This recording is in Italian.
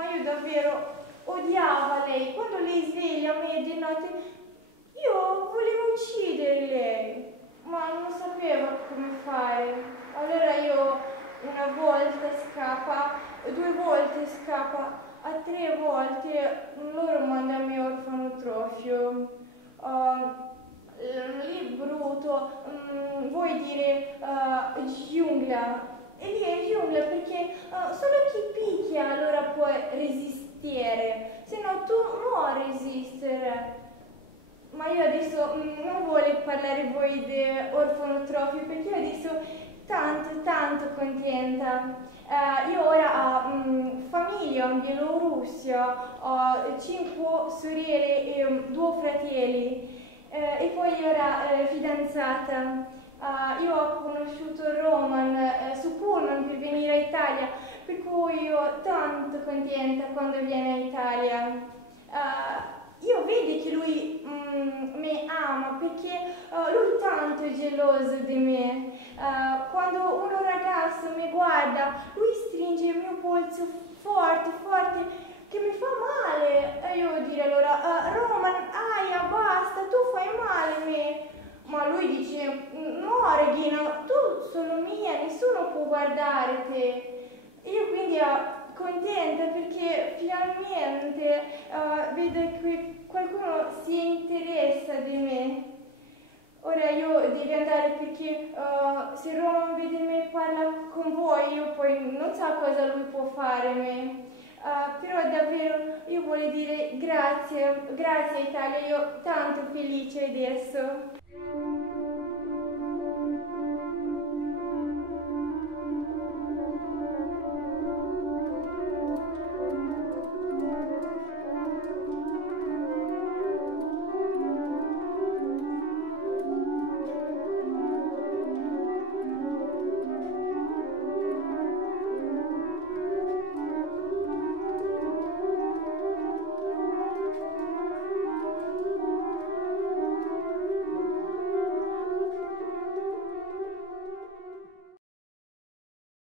ma io davvero odiavo lei. Quando lei sveglia a me di notte, io volevo uccidere lei, ma non sapevo come fare. Allora io una volta scappa, 2 volte scappa, a 3 volte loro mandano in orfanotrofio. Lì brutto, vuoi dire giungla. E lì è giungla perché solo chi picchia allora può resistere, se no tu non resistere. Ma io adesso non voglio parlare voi di orfanotrofio perché io adesso tanto contenta. Io ora ho famiglia in Bielorussia, ho 5 sorelle e 2 fratelli e poi ora fidanzata. Io ho conosciuto Roman su Pullman per venire in Italia, per cui io tanto contenta quando viene in Italia. Io vedo che lui mi ama perché lui tanto è geloso di me. Quando un ragazzo mi guarda, lui stringe il mio polso forte, che mi fa male. E io dire allora, Roman, aia, basta, tu fai male a me. Ma lui dice, no Regina, tu sono mia, nessuno può guardare te. Io quindi contenta perché finalmente vedo che qualcuno si interessa di me. Ora io devo andare perché se Roma vede me e parla con voi, io poi non so cosa lui può fare a me. Però davvero io voglio dire grazie Italia, io tanto felice adesso.